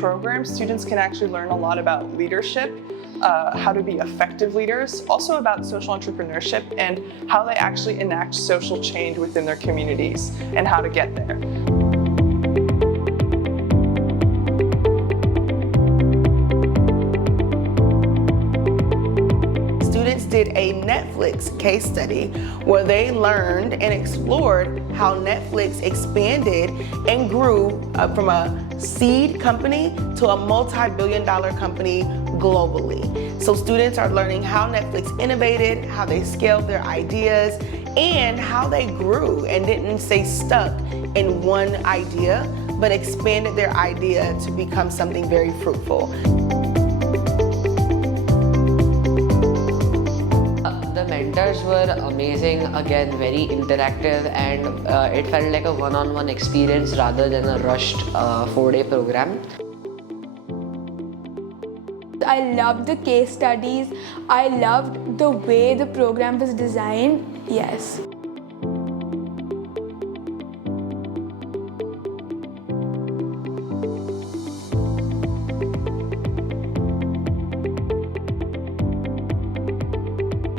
program, students can actually learn a lot about leadership, how to be effective leaders, also about social entrepreneurship and how they actually enact social change within their communities and how to get there. Students did a Netflix case study where they learned and explored how Netflix expanded and grew from a seed company to a multi-billion-dollar company globally. So students are learning how Netflix innovated, how they scaled their ideas, and how they grew and didn't stay stuck in one idea, but expanded their idea to become something very fruitful. The mentors were amazing, again very interactive, and it felt like a one-on-one experience rather than a rushed 4-day program. I loved the case studies. I loved the way the program was designed. Yes.